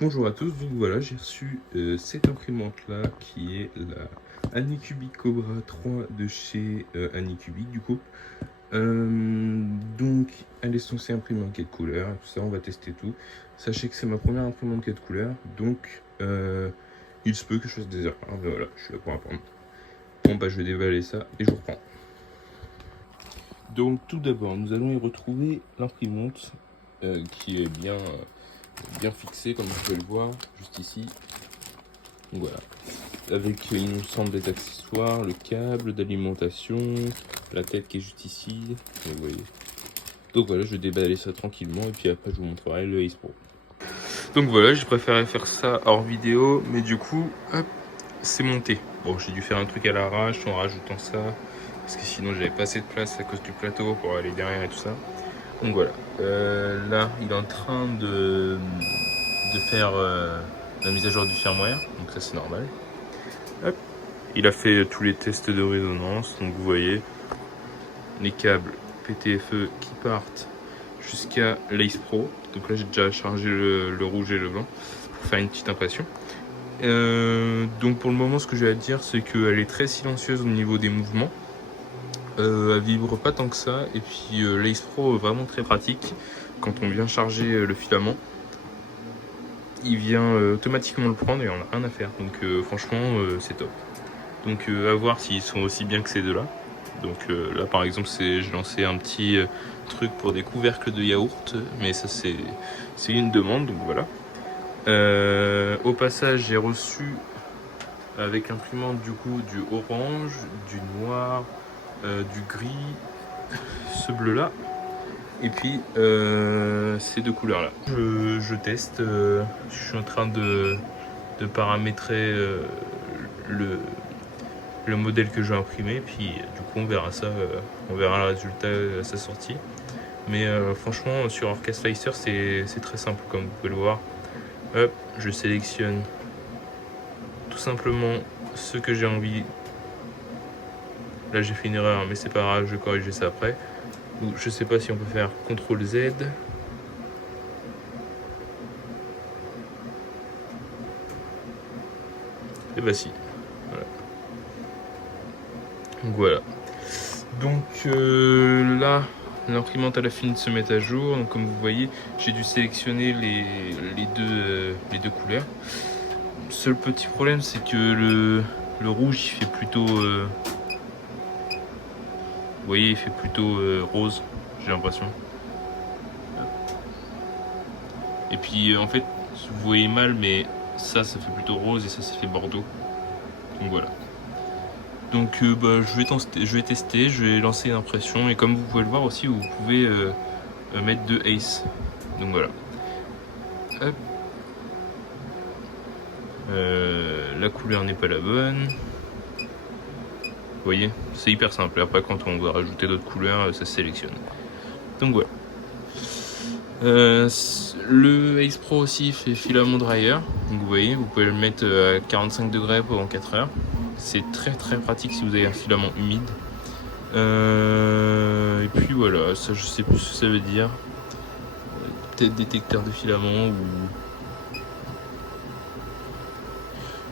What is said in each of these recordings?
Bonjour à tous, donc voilà, j'ai reçu cette imprimante-là qui est la Anycubic Cobra 3 de chez Anycubic du coup. Donc elle est censée imprimer en 4 couleurs, tout ça, on va tester tout. Sachez que c'est ma première imprimante 4 couleurs, donc il se peut que je fasse des erreurs, mais voilà, je suis là pour apprendre. Bon bah je vais déballer ça et je vous reprends. Donc tout d'abord, nous allons y retrouver l'imprimante qui est bien fixée comme vous pouvez le voir, juste ici. Donc voilà, avec il nous semble des accessoires, le câble d'alimentation, la tête qui est juste ici, vous voyez. Donc voilà, je vais déballer ça tranquillement et puis après je vous montrerai le Ace Pro. Donc voilà, j'ai préféré faire ça hors vidéo, mais du coup, hop, c'est monté. Bon, j'ai dû faire un truc à l'arrache en rajoutant ça, parce que sinon j'avais pas assez de place à cause du plateau pour aller derrière et tout ça. Donc voilà, là il est en train de faire la mise à jour du firmware, donc ça c'est normal. Hop. Il a fait tous les tests de résonance, donc vous voyez les câbles PTFE qui partent jusqu'à l'Ace Pro. Donc là j'ai déjà chargé le rouge et le blanc pour faire une petite impression. Donc pour le moment ce que j'ai à dire c'est qu'elle est très silencieuse au niveau des mouvements. Elle vibre pas tant que ça, et puis l'Ace Pro est vraiment très pratique quand on vient charger le filament. Il vient automatiquement le prendre et on n'a rien à faire, donc franchement c'est top. Donc à voir s'ils sont aussi bien que ces deux là. Donc là par exemple j'ai lancé un petit truc pour des couvercles de yaourt, mais ça c'est une demande, donc voilà. Au passage j'ai reçu avec l'imprimante du coup du orange, du noir, du gris, ce bleu là, et puis ces deux couleurs là. Je teste, je suis en train de paramétrer le modèle que je vais imprimer, puis du coup on verra ça, on verra le résultat à sa sortie. Mais franchement sur Orchestslicer c'est très simple comme vous pouvez le voir. Hop, je sélectionne tout simplement ce que j'ai envie. Là j'ai fait une erreur mais c'est pas grave, je vais corriger ça après. Ou je sais pas si on peut faire CTRL Z. Et bah si. Voilà. Donc voilà. Donc là, l'imprimante elle a fini de se mettre à jour. Donc comme vous voyez, j'ai dû sélectionner les deux couleurs. Seul petit problème, c'est que le rouge il fait plutôt, vous voyez, il fait plutôt rose, j'ai l'impression. Et puis en fait, vous voyez mal, mais ça fait plutôt rose et ça fait bordeaux. Donc voilà. Donc bah, je vais tester, je vais lancer une impression, et comme vous pouvez le voir aussi, vous pouvez mettre deux Ace. Donc voilà. Hop. La couleur n'est pas la bonne. Vous voyez, c'est hyper simple. Après, quand on va rajouter d'autres couleurs, ça se sélectionne. Donc voilà. Le Ace Pro aussi fait filament dryer. Donc vous voyez, vous pouvez le mettre à 45 degrés pendant 4 heures. C'est très très pratique si vous avez un filament humide. Et puis voilà, ça je sais plus ce que ça veut dire. Peut-être détecteur de filament ou...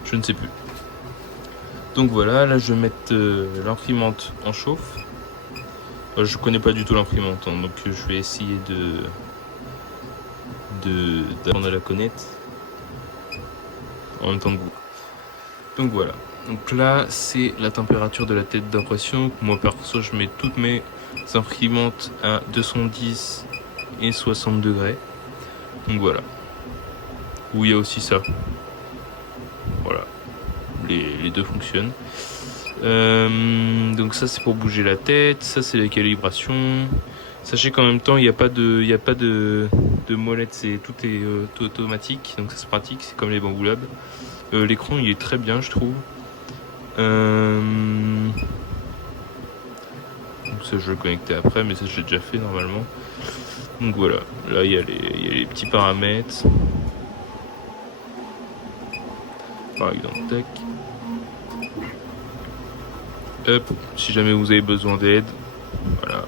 je ne sais plus. Donc voilà, là je vais mettre l'imprimante en chauffe. Je connais pas du tout l'imprimante, hein, donc je vais essayer d'apprendre à la connaître en même temps que vous. Donc voilà. Donc là c'est la température de la tête d'impression. Moi perso je mets toutes mes imprimantes à 210 et 60 degrés. Donc voilà. Où il y a aussi ça. Voilà. Les deux fonctionnent. Donc ça c'est pour bouger la tête, ça c'est la calibration. Sachez qu'en même temps il n'y a pas de molette, tout est tout automatique, donc ça c'est pratique, c'est comme les Bamboo Lab. L'écran il est très bien je trouve. Donc ça je vais le connecter après, mais ça j'ai déjà fait normalement. Donc voilà, là il y a les petits paramètres. Par exemple, tac. Hop, si jamais vous avez besoin d'aide, voilà.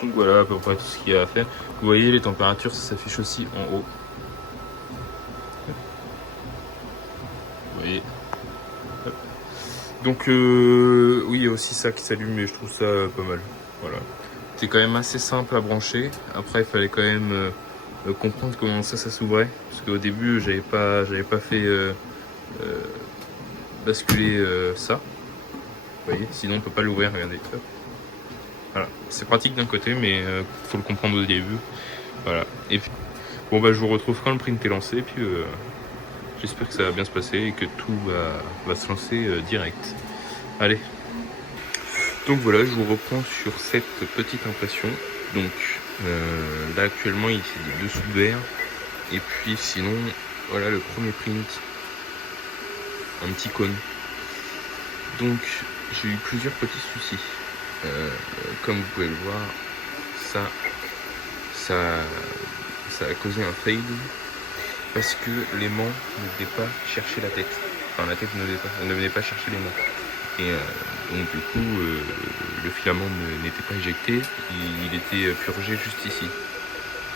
Donc voilà à peu près tout ce qu'il y a à faire. Vous voyez les températures, ça s'affiche aussi en haut. Vous voyez. Donc oui, il y a aussi ça qui s'allume, mais je trouve ça pas mal. Voilà. C'est quand même assez simple à brancher. Après, il fallait quand même comprendre comment ça s'ouvrait, parce qu'au début, j'avais pas fait basculer ça. Vous voyez, sinon on peut pas l'ouvrir. Regardez. Hop. Voilà, c'est pratique d'un côté, mais faut le comprendre au début. Voilà. Et puis, bon bah je vous retrouve quand le print est lancé, et puis j'espère que ça va bien se passer et que tout va se lancer direct. Allez. Donc voilà, je vous reprends sur cette petite impression. Donc là actuellement il fait des dessous verts. Et puis sinon, voilà le premier print. Un petit cône. Donc j'ai eu plusieurs petits soucis. Comme vous pouvez le voir, ça a causé un fail parce que l'aimant ne venait pas chercher la tête. Enfin la tête ne venait pas chercher l'aimant. Et donc du coup le filament n'était pas éjecté, il était purgé juste ici.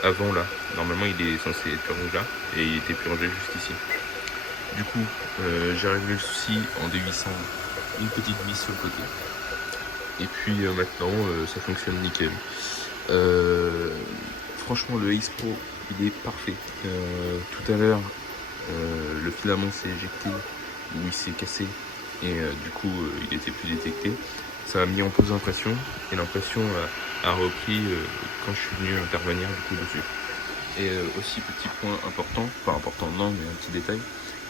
Avant là, normalement il est censé être purgé là, et il était purgé juste ici. Du coup j'ai réglé le souci en dévissant une petite vis sur le côté. Et puis maintenant ça fonctionne nickel. Franchement le Ace Pro il est parfait. Tout à l'heure le filament s'est éjecté ou il s'est cassé et du coup il était plus détecté. Ça a mis en pause l'impression et l'impression a repris quand je suis venu intervenir du coup dessus. Et aussi petit point important, pas important non mais un petit détail,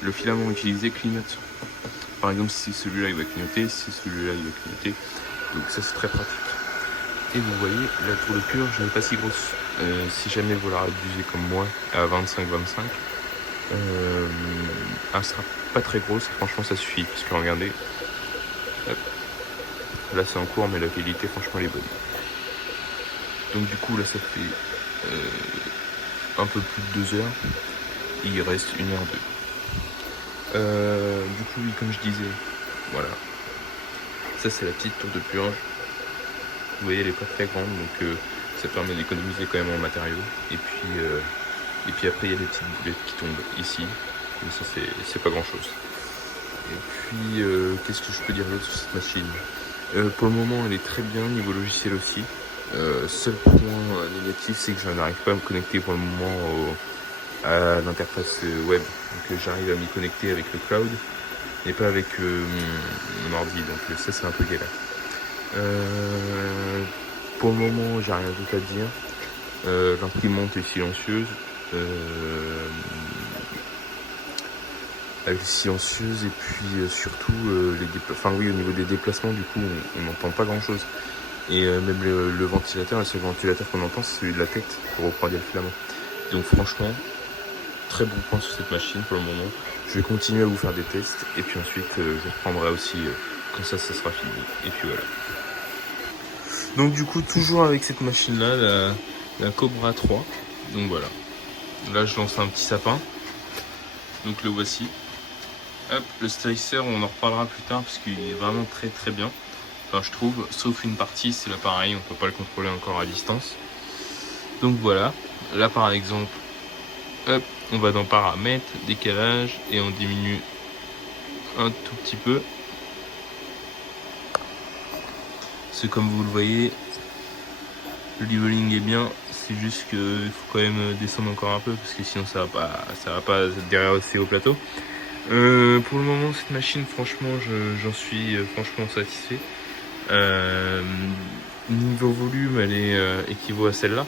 le filament utilisé clignote. Par exemple si celui-là il va clignoter, si celui-là il va clignoter, donc ça c'est très pratique. Et vous voyez la tour de purge n'est pas si grosse. Si jamais vous la réduisez comme moi à 25-25, elle sera pas très grosse, franchement ça suffit, parce que regardez, hop, là c'est en cours mais la qualité franchement elle est bonne. Donc du coup là ça fait un peu plus de 2 heures, il reste 1h02. Du coup oui, comme je disais, voilà, ça c'est la petite tour de purge. Vous voyez elle est pas très grande, donc ça permet d'économiser quand même en matériaux. Et puis après il y a des petites boulettes qui tombent ici, mais ça c'est pas grand chose. Et puis qu'est-ce que je peux dire d'autre sur cette machine? Pour le moment elle est très bien, niveau logiciel aussi. Seul point négatif c'est que je n'arrive pas à me connecter pour le moment à l'interface web. Donc j'arrive à m'y connecter avec le cloud, mais pas avec mon ordi, donc ça c'est un peu galère. Pour le moment j'ai rien d'autre à dire. L'imprimante est silencieuse. Elle est silencieuse et puis surtout au niveau des déplacements du coup on n'entend pas grand chose. Et même le ventilateur, le seul ventilateur qu'on entend c'est celui de la tête pour refroidir le filament. Donc franchement, très bon point sur cette machine pour le moment. Je vais continuer à vous faire des tests et puis ensuite je reprendrai aussi quand ça sera fini. Et puis voilà. Donc du coup toujours avec cette machine là, la Cobra 3. Donc voilà. Là je lance un petit sapin. Donc le voici. Hop, le styliser on en reparlera plus tard parce qu'il est vraiment très très bien. Enfin je trouve, sauf une partie, c'est là pareil, on peut pas le contrôler encore à distance. Donc voilà. Là par exemple, hop, on va dans paramètres, décalage et on diminue un tout petit peu. C'est comme vous le voyez, le leveling est bien, c'est juste qu'il faut quand même descendre encore un peu parce que sinon ça va pas derrière aussi au plateau. Pour le moment cette machine franchement j'en suis franchement satisfait. Niveau volume elle est équivaut à celle-là.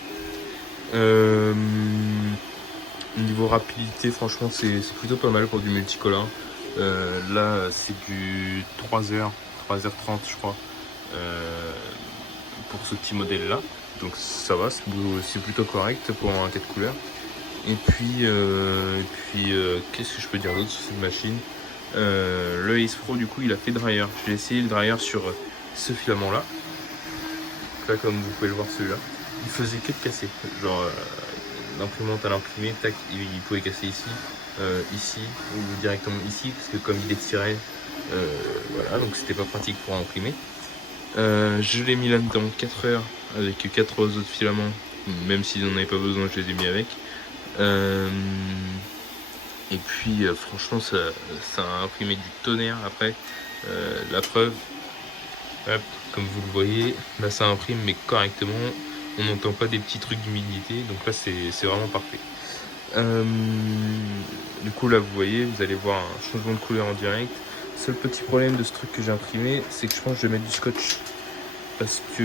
Niveau rapidité franchement c'est plutôt pas mal pour du multicolore. Là c'est du 3h30 je crois pour ce petit modèle là, donc ça va, c'est plutôt correct pour un tête couleur. Et puis qu'est-ce que je peux dire d'autre sur cette machine? Le Ace Pro du coup il a fait dryer. J'ai essayé le dryer sur ce filament là. Là comme vous pouvez le voir, celui là il faisait que de casser, genre l'imprimante à l'imprimer, tac, il pouvait casser ici, ici ou directement ici parce que comme il étirait, voilà, donc c'était pas pratique pour imprimer. Je l'ai mis là-dedans 4 heures avec 4 autres filaments, même s'ils n'en avaient pas besoin, je les ai mis avec. Et puis franchement ça a imprimé du tonnerre après. La preuve, hop, comme vous le voyez, là ça imprime mais correctement. On n'entend pas des petits trucs d'humidité, donc là c'est vraiment parfait. Du coup là vous voyez, vous allez voir un changement de couleur en direct. Seul petit problème de ce truc que j'ai imprimé, c'est que je pense que je vais mettre du scotch parce que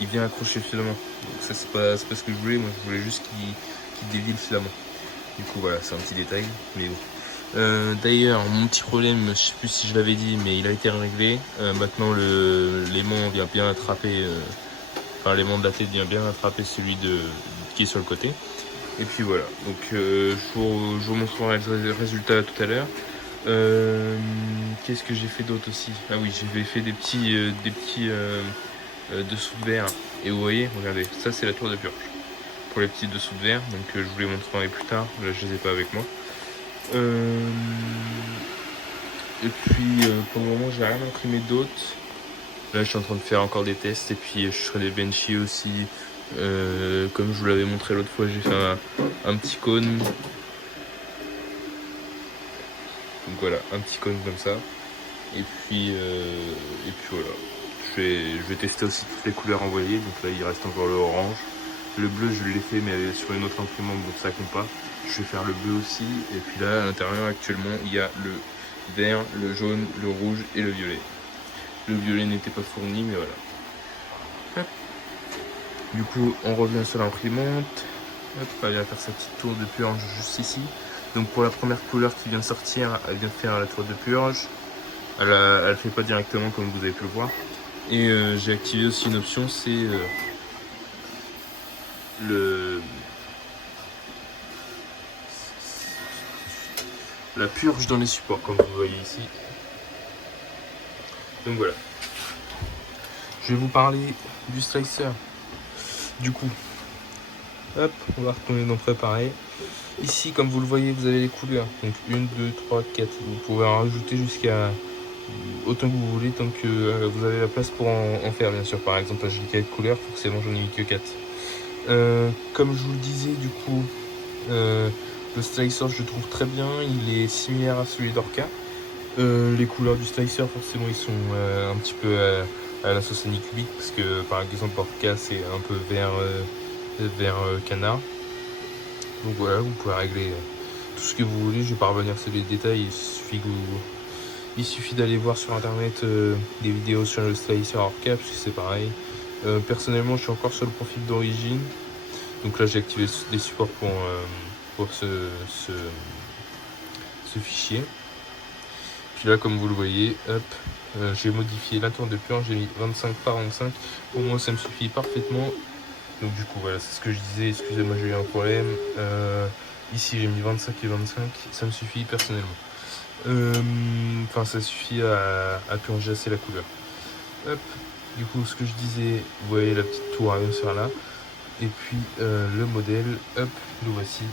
il vient accrocher le filament. Donc ça c'est pas ce que je voulais, moi je voulais juste qu'il dévie le filament. Du coup voilà, c'est un petit détail, mais bon. D'ailleurs, mon petit problème, je sais plus si je l'avais dit, mais il a été réglé. Maintenant l'aimant vient bien attraper, enfin l'aimant de la tête vient bien attraper celui qui est sur le côté. Et puis voilà, donc je vous montrerai le résultat tout à l'heure. Qu'est-ce que j'ai fait d'autre aussi? Ah oui, j'ai fait des petits dessous de verre. Et vous voyez, regardez, ça c'est la tour de purge. Pour les petits dessous de verre, donc je vous les montrerai plus tard. Là, je les ai pas avec moi. Et puis pour le moment, j'ai rien imprimé d'autre. Là, je suis en train de faire encore des tests. Et puis je ferai des benchy aussi. Comme je vous l'avais montré l'autre fois, j'ai fait un petit cône. Donc voilà, un petit cône comme ça. Et puis voilà. Je vais tester aussi toutes les couleurs envoyées. Donc là, il reste encore le orange. Le bleu, je l'ai fait, mais sur une autre imprimante, donc ça compte pas. Je vais faire le bleu aussi. Et puis là, à l'intérieur, actuellement, il y a le vert, le jaune, le rouge et le violet. Le violet n'était pas fourni, mais voilà. Hop. Du coup, on revient sur l'imprimante. Hop, elle vient faire sa petite tour de purge juste ici. Donc pour la première couleur qui vient de sortir, elle vient faire la tour de purge. Elle fait pas directement comme vous avez pu le voir. Et j'ai activé aussi une option, c'est la purge dans les supports, comme vous voyez ici. Donc voilà. Je vais vous parler du slicer. Du coup, hop, on va retourner dans préparer. Ici, comme vous le voyez, vous avez les couleurs. Donc 1, 2, 3, 4. Vous pouvez en rajouter jusqu'à autant que vous voulez, tant que vous avez la place pour en faire, bien sûr. Par exemple, là, j'ai 4 couleurs, forcément, j'en ai mis que 4. Comme je vous le disais, du coup, le slicer, je le trouve très bien. Il est similaire à celui d'Orca. Les couleurs du slicer, forcément, ils sont un petit peu à la sauce cubique, parce que par exemple, Orca, c'est un peu vert canard. Donc voilà, vous pouvez régler tout ce que vous voulez. Je vais pas revenir sur les détails. Il suffit d'aller voir sur internet des vidéos sur le slicer Orca, parce que c'est pareil. Personnellement, je suis encore sur le profil d'origine. Donc là, j'ai activé les supports pour ce fichier. Puis là, comme vous le voyez, hop, j'ai modifié la tour de purge, j'ai mis 25 par 25. Pour moi, ça me suffit parfaitement. Donc du coup, voilà, c'est ce que je disais. Excusez-moi, j'ai eu un problème. Ici, j'ai mis 25 et 25. Ça me suffit personnellement. Enfin, ça suffit à purger assez la couleur. Hop. Du coup, ce que je disais, vous voyez la petite tour à bien faire là. Et puis le modèle, hop, le voici.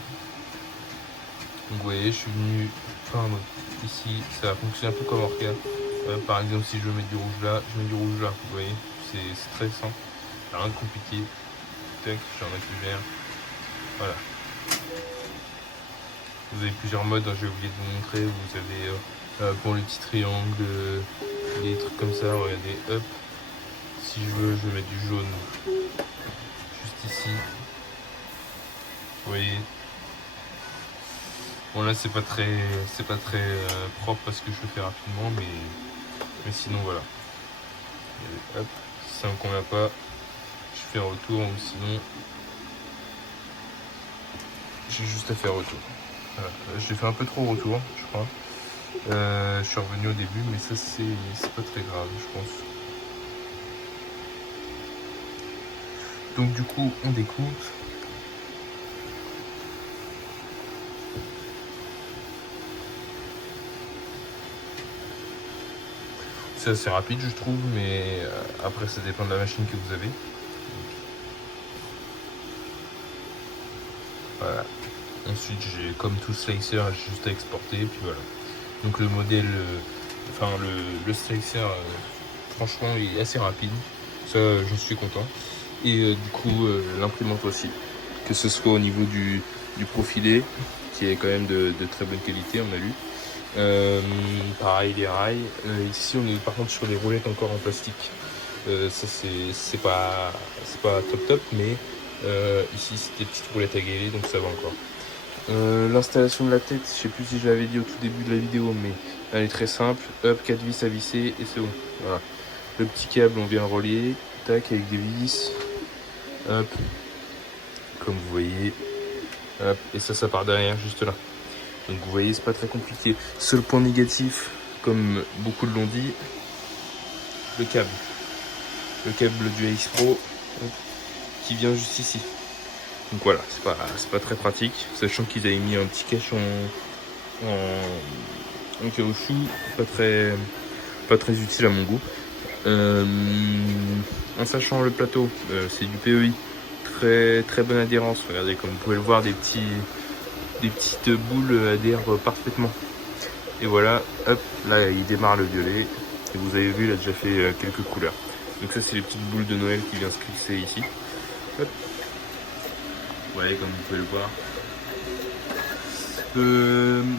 Donc vous voyez, je suis venu peindre ici, ça fonctionne un peu comme Orca. Par exemple, si je veux mettre du rouge là, je mets du rouge là, vous voyez, c'est très simple, rien de compliqué. Tac, je vais en mettre du vert, voilà. Vous avez plusieurs modes, hein, j'ai oublié de vous montrer, vous avez pour les petits triangles, des trucs comme ça, regardez, hop. Si je veux mettre du jaune juste ici, vous voyez. Bon là c'est pas très propre parce que je le fais rapidement, mais sinon voilà. Et hop, si ça me convient pas, je fais un retour, ou sinon j'ai juste à faire retour. Voilà. J'ai fait un peu trop retour, je crois. Je suis revenu au début, mais ça c'est pas très grave, je pense. Donc du coup on découpe. C'est assez rapide je trouve, mais après ça dépend de la machine que vous avez. Voilà. Ensuite j'ai, comme tout slicer, j'ai juste à exporter, puis voilà. Donc le modèle, enfin le slicer, franchement il est assez rapide. Ça, j'en suis content. Et du coup, l'imprimante aussi. Que ce soit au niveau du profilé, qui est quand même de très bonne qualité, on a lu. Pareil, les rails. Ici, on est par contre sur les roulettes encore en plastique. Ça, c'est pas top, mais ici, c'est des petites roulettes à galer, donc ça va encore. L'installation de la tête, je sais plus si je l'avais dit au tout début de la vidéo, mais elle est très simple. Hop, 4 vis à visser et c'est bon. Voilà. Le petit câble, on vient le relier, tac, avec des vis. Hop, comme vous voyez. Hop, et ça part derrière, juste là. Donc vous voyez, c'est pas très compliqué. Seul point négatif, comme beaucoup l'ont dit, le câble. Le câble du Ace Pro qui vient juste ici. Donc voilà, c'est pas très pratique, sachant qu'ils avaient mis un petit cache en caoutchouc, pas très utile à mon goût. En sachant le plateau, c'est du PEI, très bonne adhérence. Regardez, comme vous pouvez le voir, des petites boules adhèrent parfaitement. Et voilà, hop, là il démarre le violet. Et vous avez vu, il a déjà fait quelques couleurs. Donc ça, c'est les petites boules de Noël qui viennent se fixer ici. Hop. Vous voyez, comme vous pouvez le voir.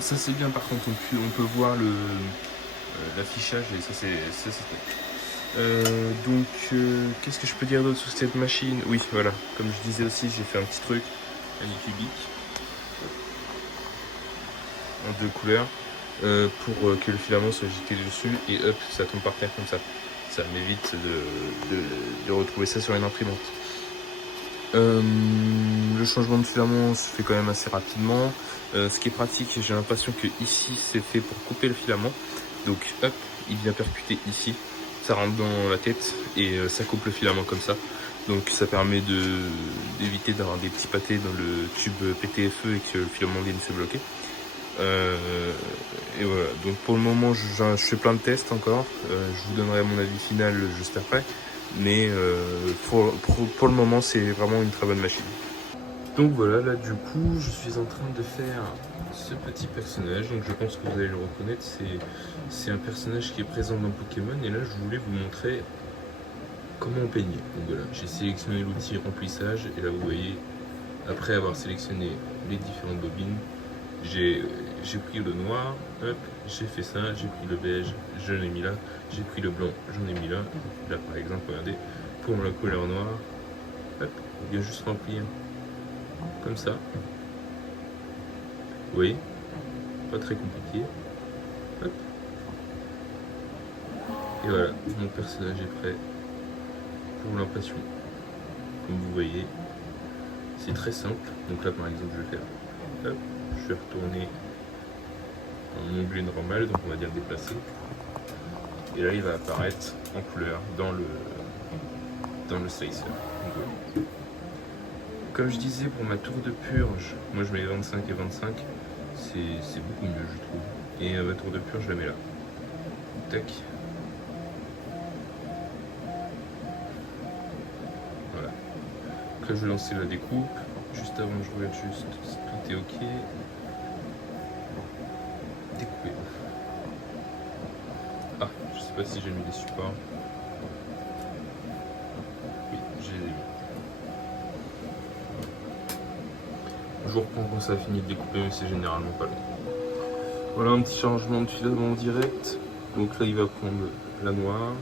Ça c'est bien, par contre, on peut voir l'affichage et ça c'est top. Donc qu'est-ce que je peux dire d'autre sur cette machine? Oui, voilà, comme je disais aussi, j'ai fait un petit truc cubique en 2 couleurs pour que le filament soit jeté dessus et hop, ça tombe par terre comme ça. Ça m'évite de retrouver ça sur une imprimante. Le changement de filament se fait quand même assez rapidement. Ce qui est pratique, j'ai l'impression que ici c'est fait pour couper le filament. Donc hop, il vient percuter ici, ça rentre dans la tête et ça coupe le filament comme ça. Donc ça permet d'éviter d'avoir des petits pâtés dans le tube PTFE et que le filament vienne se bloquer. Et voilà, donc pour le moment je fais plein de tests encore. Je vous donnerai mon avis final juste après. Mais pour le moment, c'est vraiment une très bonne machine. Donc voilà, là du coup, je suis en train de faire ce petit personnage. Donc je pense que vous allez le reconnaître. C'est un personnage qui est présent dans Pokémon. Et là, je voulais vous montrer comment on peignait. Donc voilà, j'ai sélectionné l'outil remplissage. Et là, vous voyez, après avoir sélectionné les différentes bobines, j'ai pris le noir, hop, j'ai fait ça, j'ai pris le beige, je l'ai mis là, j'ai pris le blanc, j'en ai mis là. Là par exemple, regardez, pour la couleur noire, hop, il vient juste remplir comme ça. Vous voyez, pas très compliqué. Hop. Et voilà, mon personnage est prêt pour l'impression. Comme vous voyez, c'est très simple. Donc là par exemple, je vais faire, hop, je vais retourner en onglet normal, donc on va dire déplacer. Et là il va apparaître en couleur dans le slicer. Comme je disais, pour ma tour de purge, moi je mets 25 et 25, c'est beaucoup mieux je trouve. Et ma tour de purge je la mets là. Tac. Voilà. Donc là je vais lancer la découpe. Juste avant je regarde juste si tout est ok. Découper. Ah, je sais pas si j'ai mis des supports. Oui, j'ai mis. Je vous reprends quand ça a fini de découper, mais c'est généralement pas long. Voilà un petit changement de filament direct. Donc là il va prendre la noire.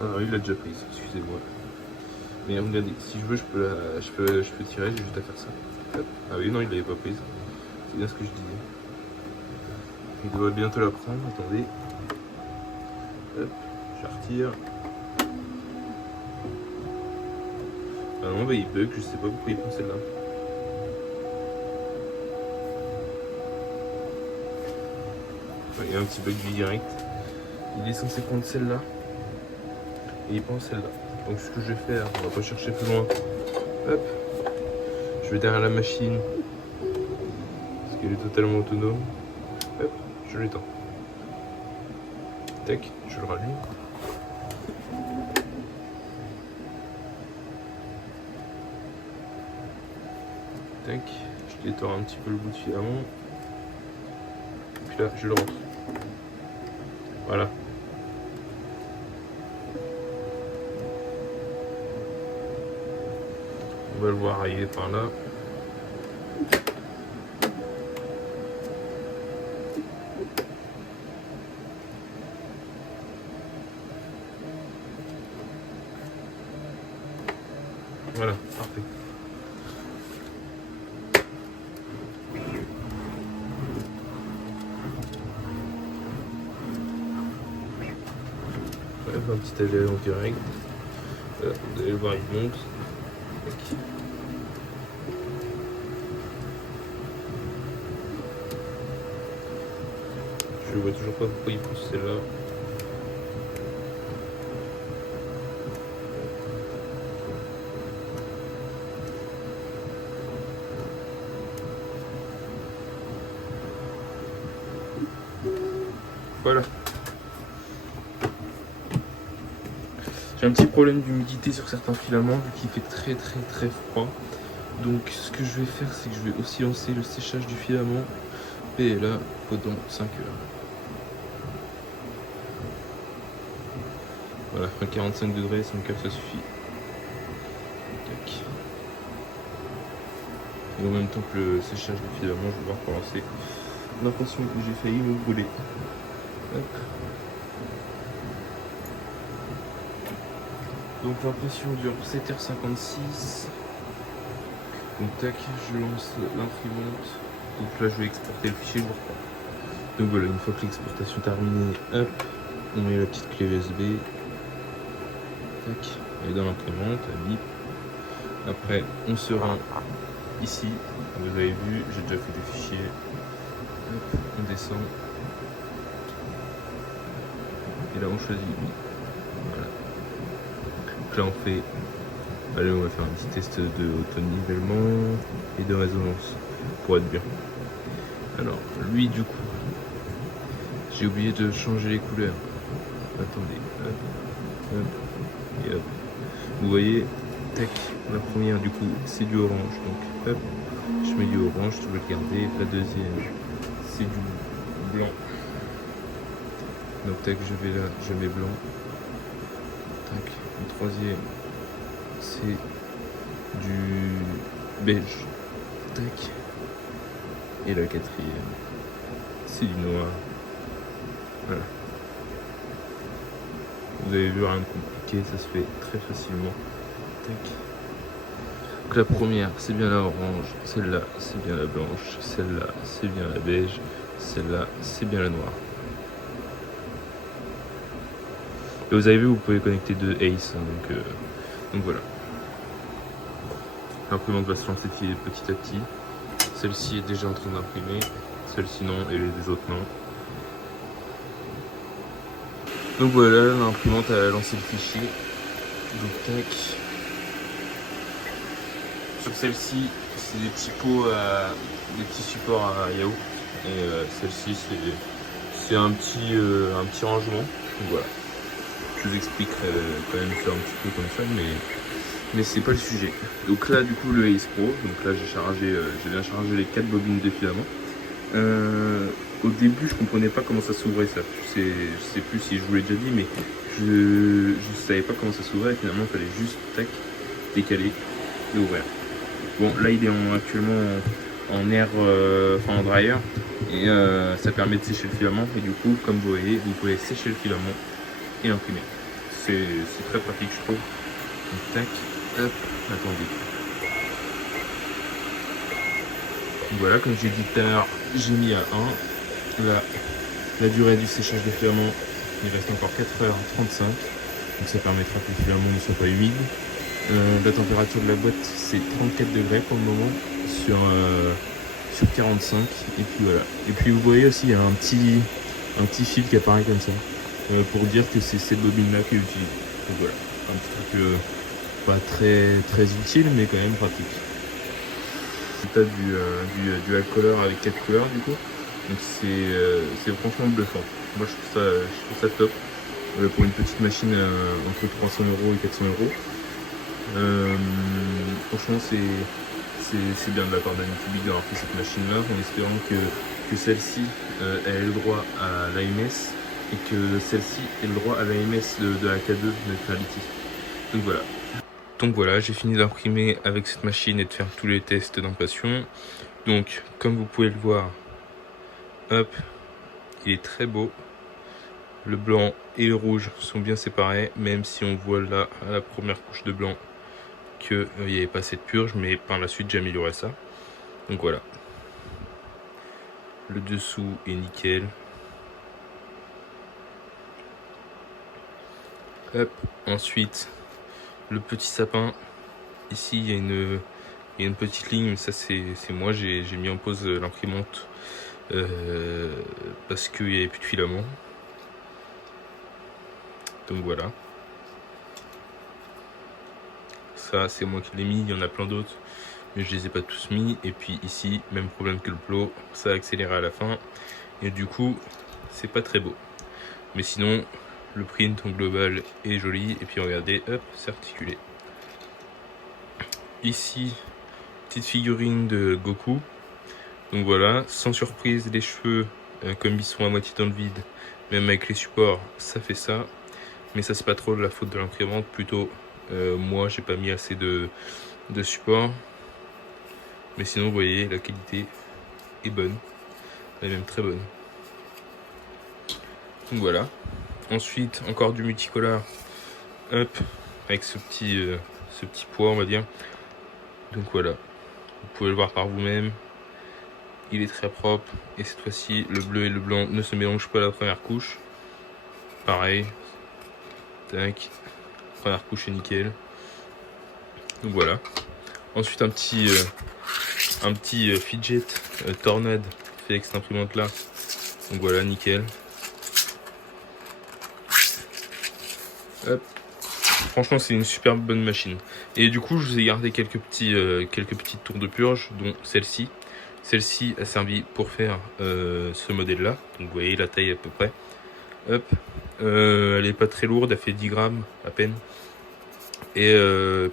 Alors il l'a déjà prise, excusez-moi. Mais regardez, si je veux, je peux tirer, j'ai juste à faire ça. Hop. Ah oui, non, il l'avait pas prise. C'est bien ce que je disais. Il doit bientôt la prendre, attendez. Hop, je retire. Ah non, bah il bug, je sais pas pourquoi il prend celle-là. Il y a un petit bug du direct. Il est censé prendre celle-là. Et il prend celle-là. Donc ce que je vais faire, on va pas chercher plus loin. Hop. Je vais derrière la machine. Parce qu'elle est totalement autonome. Hop, je l'étends. Tac, je le rallume. Tac, je détends un petit peu le bout de filament. Et puis là, je le rentre. Voilà. On va le voir arriver par là. Voilà, parfait. Un petit aileron direct. Voilà, vous allez le voir, il monte. Tac. Je vois toujours pas pourquoi il pousse celle-là. Voilà. J'ai un petit problème d'humidité sur certains filaments vu qu'il fait très froid. Donc ce que je vais faire, c'est que je vais aussi lancer le séchage du filament PLA pendant 5 heures. Voilà, à 45 degrés, 5 heures ça suffit. Tac. Et en même temps que le séchage du filament, je vais voir pour lancer. L'impression que j'ai failli me brûler. Hop. Donc l'impression dure 7h56. Donc tac, je lance l'imprimante. Donc là je vais exporter le fichier, je vous reprends. Donc voilà, une fois que l'exportation est terminée, hop, on met la petite clé USB. Tac, elle est dans l'imprimante, elle bip. Après on se rend ici, vous avez vu, j'ai déjà fait des fichiers. Hop, on descend. Et là on choisit. Voilà. Donc là on fait. Allez, on va faire un petit test de auto-nivellement et de résonance pour être bien. Alors, lui, du coup, j'ai oublié de changer les couleurs. Attendez, hop, hop, et hop. Vous voyez, tac, la première, du coup, c'est du orange. Donc, hop, je mets du orange, je vais le garder. La deuxième, c'est du blanc. Donc, tac, je vais là, je mets blanc. Tac, le troisième, c'est du beige. Tac. Et la quatrième, c'est du noir. Voilà. Vous avez vu, rien de compliqué, ça se fait très facilement. Tac. Donc la première, c'est bien la orange. Celle-là, c'est bien la blanche. Celle-là, c'est bien la beige. Celle-là, c'est bien la noire. Et vous avez vu, vous pouvez connecter deux Ace. Hein, donc voilà. L'imprimante va se lancer petit à petit. Celle-ci est déjà en train d'imprimer. Celle-ci non, et les autres non. Donc voilà, l'imprimante a lancé le fichier. Donc tac. Sur celle-ci, c'est des petits pots, des petits supports à yaourt. Et celle-ci, c'est un petit rangement. Donc voilà. Je vous expliquerai quand même faire un petit peu comme ça, mais c'est pas le sujet. Donc là, du coup, le Ace Pro. Donc là, j'ai bien chargé les 4 bobines de filament. Au début, je comprenais pas comment ça s'ouvrait ça. Je sais plus si je vous l'ai déjà dit, mais je savais pas comment ça s'ouvrait. Finalement, il fallait juste tac, décaler et ouvrir. Bon, là, il est actuellement en air, en dryer, et ça permet de sécher le filament. Et du coup, comme vous voyez, vous pouvez sécher le filament et imprimer. C'est très pratique, je trouve. Donc, tac, hop, attendez. Voilà, comme j'ai dit tout à l'heure, j'ai mis à 1. Là, la durée du séchage des filaments, il reste encore 4h35. Donc ça permettra que le filament ne soit pas humide. La température de la boîte, c'est 34 degrés pour le moment sur 45. Et puis voilà. Et puis vous voyez aussi, il y a un petit fil qui apparaît comme ça. Pour dire que c'est cette bobine-là qui est utilisée. Donc voilà, un petit truc pas très utile, mais quand même pratique. C'est du alcooleur avec 4 couleurs du coup. Donc c'est franchement bluffant. Moi je trouve ça top. Pour une petite machine entre 300 € et 400 €. Franchement c'est bien de la part d'Amicubic d'avoir fait cette machine là, en espérant que celle-ci ait le droit à l'AMS et que celle-ci ait le droit à l'AMS de la K2 Neutrality. Donc voilà. Donc voilà, j'ai fini d'imprimer avec cette machine et de faire tous les tests d'impression. Donc comme vous pouvez le voir, hop, il est très beau. Le blanc et le rouge sont bien séparés, même si on voit là à la première couche de blanc qu'il n'y avait pas assez de purge, mais par la suite j'ai amélioré ça. Donc voilà. Le dessous est nickel. Hop. Ensuite, le petit sapin. Ici, il y a une petite ligne, mais ça c'est moi, j'ai mis en pause l'imprimante parce qu'il n'y avait plus de filament. Donc voilà. Ça, c'est moi qui l'ai mis, il y en a plein d'autres, mais je les ai pas tous mis. Et puis ici, même problème que le plot, ça a accéléré à la fin. Et du coup, c'est pas très beau. Mais sinon, le print en global est joli. Et puis regardez, hop, c'est articulé. Ici, petite figurine de Goku. Donc voilà, sans surprise, les cheveux, comme ils sont à moitié dans le vide, même avec les supports, ça fait ça. Mais ça, c'est pas trop de la faute de l'imprimante, plutôt moi, j'ai pas mis assez de support. Mais sinon, vous voyez, la qualité est bonne, elle est même très bonne. Donc voilà. Ensuite, encore du multicolore, hop, avec ce petit poids, on va dire. Donc voilà, vous pouvez le voir par vous-même. Il est très propre. Et cette fois-ci, le bleu et le blanc ne se mélangent pas à la première couche. Pareil. Tac. Première couche est nickel. Donc voilà. Ensuite, un petit fidget tornade fait avec cette imprimante là. Donc voilà, nickel. Hop. Franchement, c'est une super bonne machine. Et du coup, je vous ai gardé quelques petites tours de purge, dont celle-ci. Celle-ci a servi pour faire ce modèle-là. Donc vous voyez la taille à peu près. Hop. Elle est pas très lourde, elle fait 10 grammes à peine. Et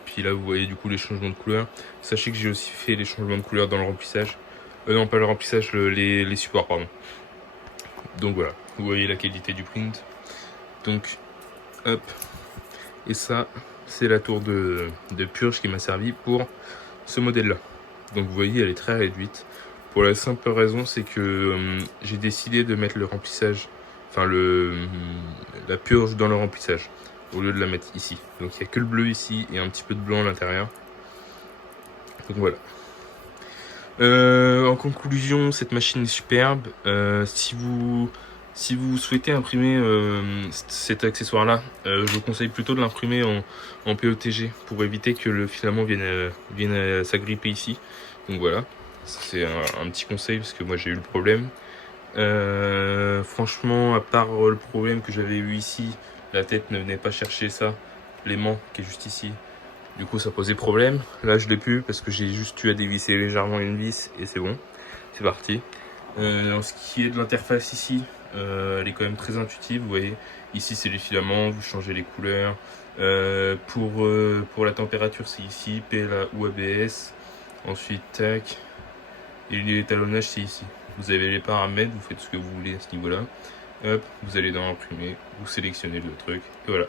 puis là, vous voyez du coup les changements de couleur. Sachez que j'ai aussi fait les changements de couleur dans le remplissage. Non, pas le remplissage, les supports, pardon. Donc voilà, vous voyez la qualité du print. Donc, hop. Et ça, c'est la tour de purge qui m'a servi pour ce modèle-là. Donc vous voyez, elle est très réduite. Pour la simple raison, c'est que j'ai décidé de mettre le remplissage, enfin la purge dans le remplissage, au lieu de la mettre ici. Donc il n'y a que le bleu ici et un petit peu de blanc à l'intérieur. Donc voilà. En conclusion, cette machine est superbe. Si vous souhaitez imprimer cet accessoire-là, je vous conseille plutôt de l'imprimer en PETG pour éviter que le filament vienne s'agripper ici. Donc voilà, c'est un petit conseil parce que moi j'ai eu le problème. Franchement, à part le problème que j'avais eu ici, la tête ne venait pas chercher ça, l'aimant qui est juste ici. Du coup ça posait problème. Là je l'ai plus parce que j'ai juste eu à dévisser légèrement une vis et c'est bon, c'est parti. En ce qui est de l'interface ici, elle est quand même très intuitive. Vous voyez, ici c'est les filaments, vous changez les couleurs. Pour la température, c'est ici, PLA ou ABS. Ensuite, tac. Et l'étalonnage, c'est ici. Vous avez les paramètres, vous faites ce que vous voulez à ce niveau-là. Hop, vous allez dans imprimer, vous sélectionnez le truc, et voilà.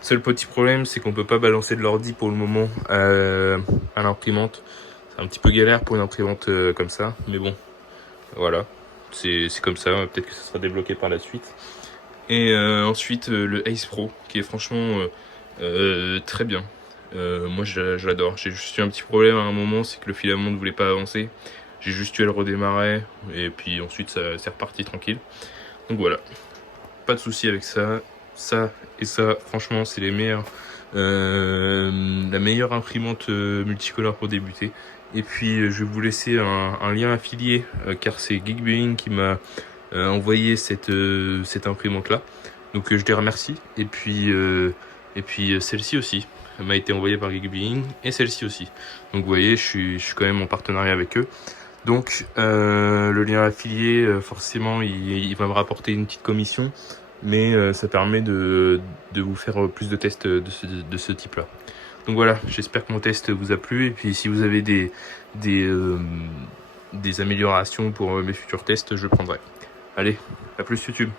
Seul petit problème, c'est qu'on peut pas balancer de l'ordi pour le moment à l'imprimante. C'est un petit peu galère pour une imprimante comme ça, mais bon, voilà. C'est comme ça, peut-être que ça sera débloqué par la suite. Et ensuite, le Ace Pro, qui est franchement très bien. Moi, je l'adore. J'ai juste eu un petit problème à un moment, c'est que le filament ne voulait pas avancer. J'ai juste eu à le redémarrer, et puis ensuite, c'est reparti tranquille. Donc voilà, pas de souci avec ça. Ça et ça, franchement, c'est les meilleurs. La meilleure imprimante multicolore pour débuter. Et puis je vais vous laisser un lien affilié car c'est Geekbeing qui m'a envoyé cette imprimante là. Donc je les remercie. Et puis celle-ci aussi m'a été envoyée par Geekbeing et celle-ci aussi. Donc vous voyez, je suis quand même en partenariat avec eux. Donc le lien affilié, forcément, il va me rapporter une petite commission. Mais ça permet de vous faire plus de tests de ce type-là. Donc voilà, j'espère que mon test vous a plu. Et puis si vous avez des améliorations pour mes futurs tests, je prendrai. Allez, à plus YouTube.